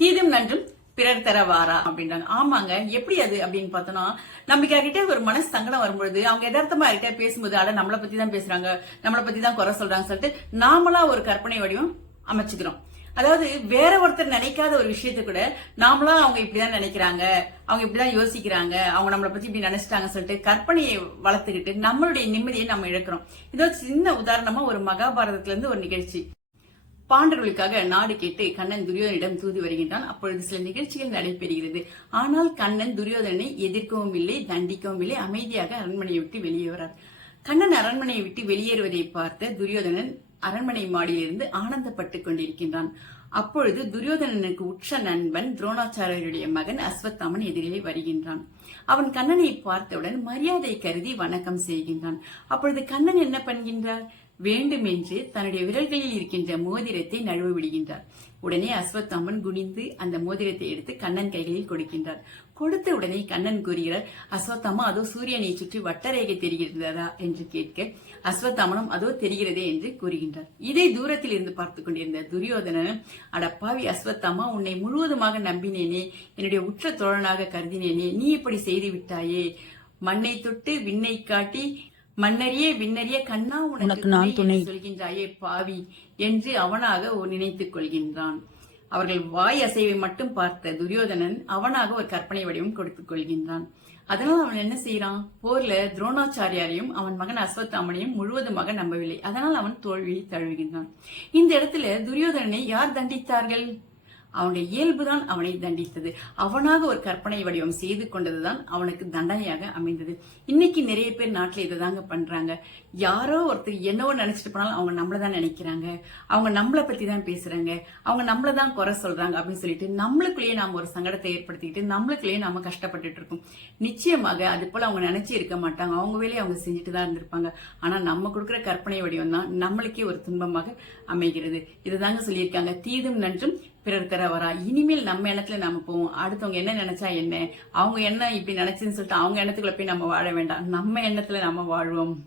தீதும் நன்றும் பிறர் தரவாரா அப்படின்றாங்க. ஆமாங்க எப்படி அது அப்படின்னு பார்த்தோம்னா நமக்கு யார்கிட்ட ஒரு மனசு சங்கடம் வரும்பொழுது அவங்க யதார்த்தமா யார்கிட்ட பேசும்போது அட நம்மளை பத்தி தான் பேசுறாங்க நம்மளை பத்தி தான் குறை சொல்றாங்க சொல்லிட்டு நாமளா ஒரு கற்பனை வடிவம் அமைச்சுக்கிறோம். அதாவது வேற ஒருத்தர் நினைக்காத ஒரு விஷயத்தை கூட நாமளா அவங்க இப்படிதான் நினைக்கிறாங்க அவங்க இப்படிதான் யோசிக்கிறாங்க அவங்க நம்மளை பத்தி இப்படி நினைச்சிட்டாங்க சொல்லிட்டு கற்பனையை வளர்த்துக்கிட்டு நம்மளுடைய நிம்மதியை நம்ம இழக்கிறோம். இதோ சின்ன உதாரணமா ஒரு மகாபாரதத்துல இருந்து ஒரு நிகழ்ச்சி. பாண்டர்களுக்காக நாடு கேட்டு கண்ணன் துரியோதனிடம் தூது வருகின்றான். அப்பொழுது சில நிகழ்ச்சிகள் நடைபெறுகிறது. ஆனால் கண்ணன் துரியோதனை எதிர்க்கவும் இல்லை தண்டிக்கவும் இல்லை. அமைதியாக அரண்மனையை விட்டு வெளியே வரார். கண்ணன் அரண்மனையை விட்டு வெளியேறுவதை பார்த்த துரியோதனன் அரண்மனை மாடியிலிருந்து ஆனந்தப்பட்டுக் கொண்டிருக்கின்றான். அப்பொழுது துரியோதனனுக்கு உற்ற நண்பன் துரோணாச்சாரியருடைய மகன் அஸ்வத்தாமன் எதிரிலே வருகின்றான். அவன் கண்ணனை பார்த்தவுடன் மரியாதை கருதி வணக்கம் செய்கின்றான். அப்பொழுது கண்ணன் என்ன பண்ணுகின்றார்? வேண்டுமென்று தன்னுடைய விரல்களில் இருக்கின்ற மோதிரத்தை நழுவு விடுகின்றார். உடனே அஸ்வத்தாமன் குனிந்து அந்த மோதிரத்தை எடுத்து கண்ணன் கைகளில் கொடுக்கின்றார். கொடுத்த உடனே கண்ணன் கூறுகிறார் அஸ்வத்தாமா அதோ சூரியனை சுற்றி வட்டரேகை தெரிகிறதா? என்று கேட்க அஸ்வத்தாமனும் அதோ தெரிகிறதே என்று கூறுகின்றார். இதை தூரத்தில் இருந்து பார்த்து கொண்டிருந்த துரியோதனன் அடப்பாவி அஸ்வத்தாமா உன்னை முழுவதுமாக நம்பினேனே என்னுடைய உற்ற தோழனாக கருதினேனே நீ இப்படி செய்து விட்டாயே? மண்ணை தொட்டு விண்ணை காட்டி மன்னறிய விண்ணறிய கண்ணா உனக்கு நான் துணை சொல்கின்றாயே பாவி என்று அவனாக நினைத்துக் கொள்கின்றான். அவர்கள் வாய் அசைவை மட்டும் பார்த்த துரியோதனன் அவனாக ஒரு கற்பனை வடிவம் கொடுத்துக் கொள்கின்றான். அதனால் அவன் என்ன செய்யறான் போர்ல துரோணாச்சாரியாரையும் அவன் மகன் அஸ்வத்தாமனையும் முழுவதுமாக நம்பவில்லை. அதனால் அவன் தோல்வியை தழுவுகின்றான். இந்த இடத்துல துரியோதனனை யார் தண்டித்தார்கள்? அவனுடைய இயல்புதான் அவனை தண்டித்தது. அவனாக ஒரு கற்பனை வடிவம் செய்து கொண்டதுதான் அவனுக்கு தண்டனையாக அமைந்தது. இன்னைக்கு நிறைய பேர் நாட்டில் இதை தாங்க பண்றாங்க. யாரோ ஒருத்தர் என்னவோ நினைச்சிட்டு போனாலும் அவங்க நம்மள தான் நினைக்கிறாங்க. அவங்க நம்மளை பத்தி தான் பேசுறாங்க. அவங்க நம்மள தான் குறை சொல்றாங்க அப்படின்னு சொல்லிட்டு நம்மளுக்குள்ளேயே நாம ஒரு சங்கடத்தை ஏற்படுத்திக்கிட்டு நம்மளுக்குள்ளேயே நாம கஷ்டப்பட்டுட்டு இருக்கோம். நிச்சயமாக அது போல அவங்க நினைச்சு இருக்க மாட்டாங்க. அவங்க வேலையை அவங்க செஞ்சுட்டு தான் இருந்திருப்பாங்க. ஆனா நம்ம கொடுக்குற கற்பனை வடிவம் தான் நம்மளுக்கே ஒரு துன்பமாக அமைகிறது. இதுதாங்க சொல்லியிருக்காங்க. தீதும் நன்றும் பிறர் தர வரா இனிமேல் நம்ம எண்ணத்துல நாம போவோம். அடுத்தவங்க என்ன நினைச்சா என்ன? அவங்க என்ன இப்படி நினைச்சுன்னு சொல்லிட்டு அவங்க எண்ணத்துக்குள்ள போய் நம்ம வாழ வேண்டாம். நம்ம எண்ணத்துல நம்ம வாழ்வோம்.